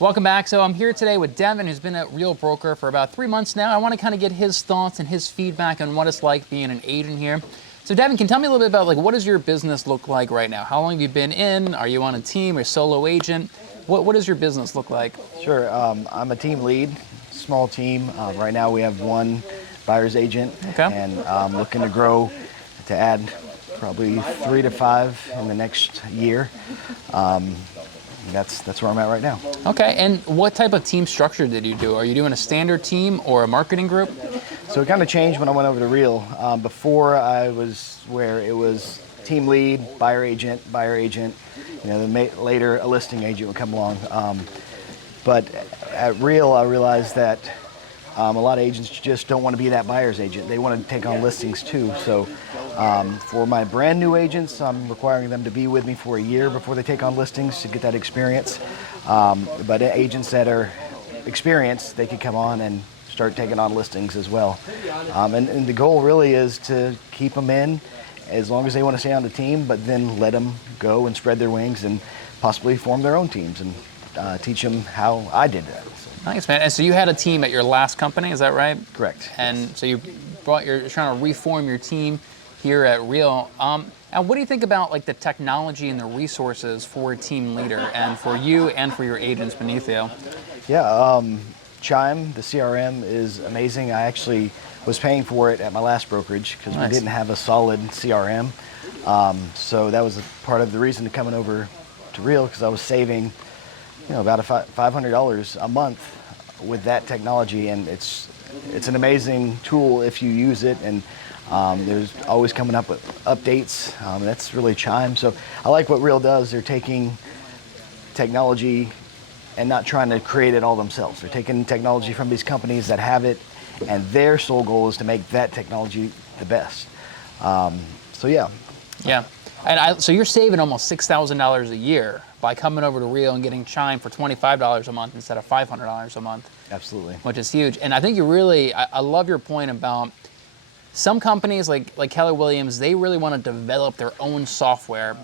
Welcome back. So I'm here today with Devin, who's been at Real Broker for about 3 months now. I want to kind of get his thoughts and his feedback on what it's like being an agent here. So Devin, can you tell me a little bit about what does your business look like right now? How long have you been in? Are you on a team or solo agent? What does your business look like? Sure. I'm a team lead, small team. Right now we have one buyer's agent, and I'm looking to grow to add probably 3 to 5 in the next year. That's where I'm at right now. Okay, and what type of team structure did you do? Are you doing a standard team or a marketing group? So it kind of changed when I went over to Real. Before I was where it was team lead, buyer agent. Then later a listing agent would come along. But at Real, I realized that a lot of agents just don't want to be that buyer's agent. They want to take on listings too. So for my brand new agents, I'm requiring them to be with me for a year before they take on listings to get that experience. But agents that are experienced, they could come on and start taking on listings as well. And the goal really is to keep them in as long as they want to stay on the team, but then let them go and spread their wings and possibly form their own teams and teach them how I did that. Nice, man. And so you had a team at your last company, is that right? Correct. And so you're trying to reform your team here at Real. And what do you think about the technology and the resources for a team leader and for you and for your agents beneath you? Yeah, Chime, the CRM, is amazing. I actually was paying for it at my last brokerage because we didn't have a solid CRM. So that was a part of the reason to coming over to Real, because I was saving about $500 a month with that technology, and it's an amazing tool if you use it, and there's always coming up with updates. That's really Chime. So I like what Real does. They're taking technology and not trying to create it all themselves. They're taking technology from these companies that have it, and their sole goal is to make that technology the best. So yeah. Yeah. And so you're saving almost $6,000 a year by coming over to Real and getting Chime for $25 a month instead of $500 a month. Absolutely. Which is huge. And I think I love your point about some companies like Keller Williams, they really want to develop their own software.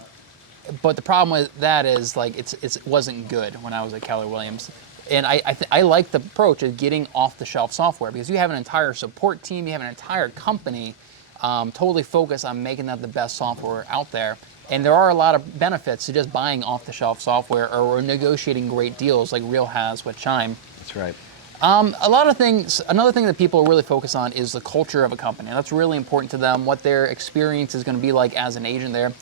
But the problem with that is it wasn't good when I was at Keller Williams. And I like the approach of getting off-the-shelf software, because you have an entire support team, you have an entire company totally focused on making that the best software out there. And there are a lot of benefits to just buying off-the-shelf software or negotiating great deals like Real has with Chime. That's right. Another thing that people really focus on is the culture of a company. That's really important to them, what their experience is going to be like as an agent there.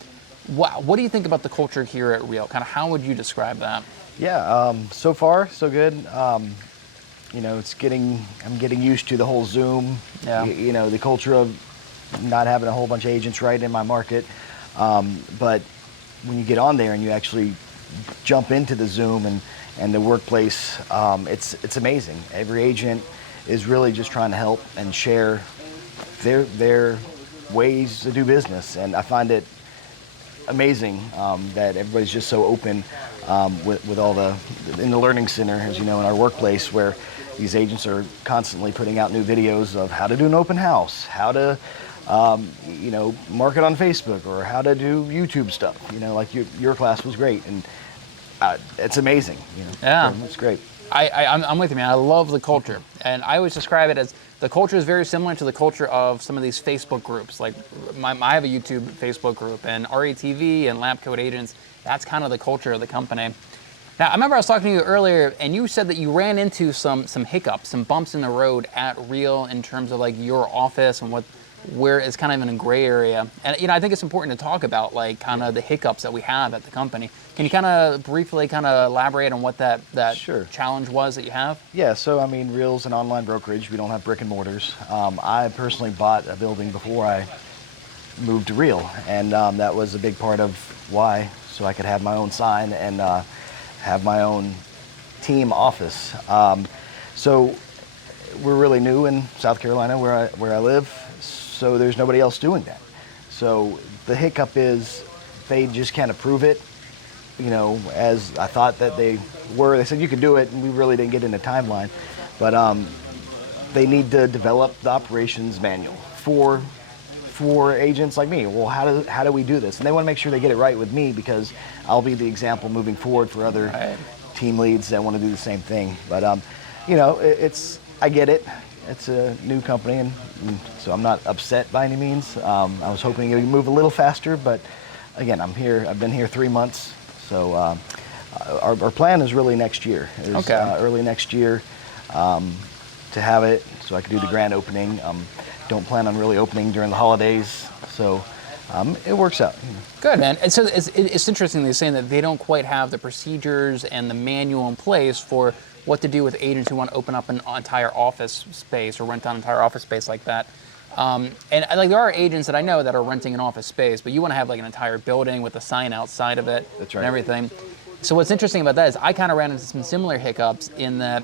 What do you think about the culture here at Real? Kind of how would you describe that? Yeah, so far so good. I'm getting used to the whole Zoom. Yeah. The culture of not having a whole bunch of agents right in my market. But when you get on there and you actually jump into the Zoom and the workplace, it's amazing. Every agent is really just trying to help and share their ways to do business, and I find it amazing that everybody's just so open with all in the learning center, as you know, in our workplace, where these agents are constantly putting out new videos of how to do an open house, how to market on Facebook, or how to do YouTube stuff. Like your class was great, and it's amazing. Yeah, it's great. I'm with you, man. I love the culture, and I always describe it as the culture is very similar to the culture of some of these Facebook groups. Like I have a YouTube Facebook group, and RATV and Lab Code Agents. That's kind of the culture of the company. Now, I remember I was talking to you earlier, and you said that you ran into some hiccups, some bumps in the road at Real in terms of your office and where it's kind of in a gray area. And I think it's important to talk about kind of the hiccups that we have at the company. Can you kind of briefly elaborate on what that Sure. challenge was that you have? Yeah, so Real's an online brokerage. We don't have brick and mortars. I personally bought a building before I moved to Real, and that was a big part of why, so I could have my own sign and have my own team office. So we're really new in South Carolina where I live, so there's nobody else doing that. So the hiccup is they just can't approve it, as I thought that they were. They said you could do it, and we really didn't get in a timeline. But they need to develop the operations manual for agents like me. Well, how do we do this? And they want to make sure they get it right with me, because I'll be the example moving forward for other team leads that want to do the same thing. But you know, I get it. It's a new company, and so I'm not upset by any means. I was hoping it would move a little faster, but again, I'm here. I've been here 3 months, so our plan is really next year. Early next year to have it, so I could do the grand opening. Don't plan on really opening during the holidays, so it works out. Good, man. And so it's interesting they're saying that they don't quite have the procedures and the manual in place for what to do with agents who want to open up an entire office space or rent out an entire office space like that. And like there are agents that I know that are renting an office space, but you want to have like an entire building with a sign outside of it. That's right. And everything. So what's interesting about that is I kind of ran into some similar hiccups in that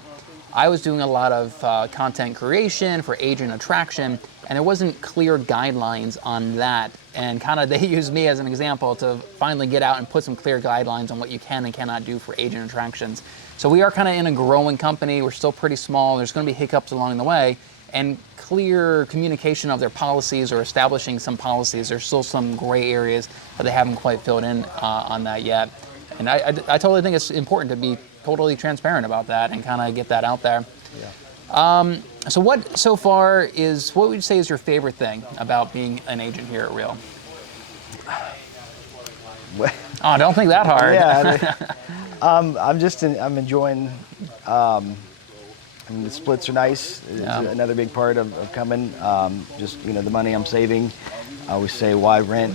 I was doing a lot of content creation for agent attraction, and there wasn't clear guidelines on that. And kind of they used me as an example to finally get out and put some clear guidelines on what you can and cannot do for agent attractions. So we are kind of in a growing company. We're still pretty small. There's going to be hiccups along the way, and clear communication of their policies or establishing some policies. There's still some gray areas that they haven't quite filled in on that yet. And I totally think it's important to be totally transparent about that and kind of get that out there. Yeah. So what would you say is your favorite thing about being an agent here at Real? Oh, don't think that hard. Yeah. I'm enjoying. The splits are nice. It's another big part of coming. Just the money I'm saving. I always say, why rent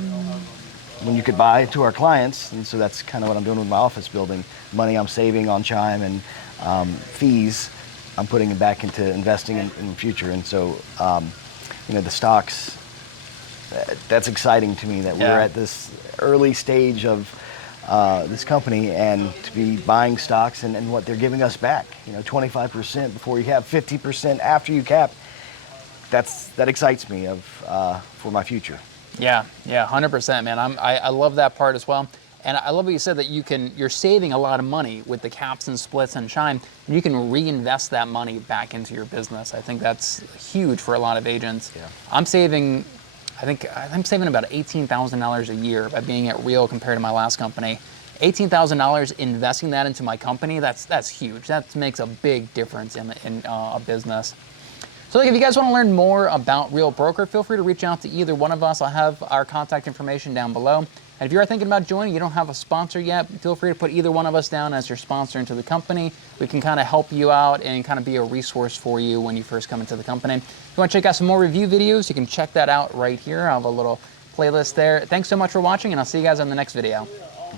when you could buy to our clients? And so that's kind of what I'm doing with my office building. Money I'm saving on chime and fees, I'm putting it back into investing in the future. And so, the stocks. That's exciting to me that we're at this early stage of this company, and to be buying stocks and what they're giving us back. 25% before you cap, 50% after you cap. That excites me for my future. Yeah, 100%, man. I love that part as well. And I love what you said that you're saving a lot of money with the caps and splits and chime, and you can reinvest that money back into your business. I think that's huge for a lot of agents. Yeah. I'm saving about $18,000 a year by being at Real compared to my last company. $18,000 investing that into my company, that's huge. That makes a big difference in a business. So if you guys want to learn more about Real Broker, feel free to reach out to either one of us. I'll have our contact information down below. And if you are thinking about joining, you don't have a sponsor yet, feel free to put either one of us down as your sponsor into the company. We can kind of help you out and kind of be a resource for you when you first come into the company. If you want to check out some more review videos, you can check that out right here. I have a little playlist there. Thanks so much for watching, and I'll see you guys on the next video.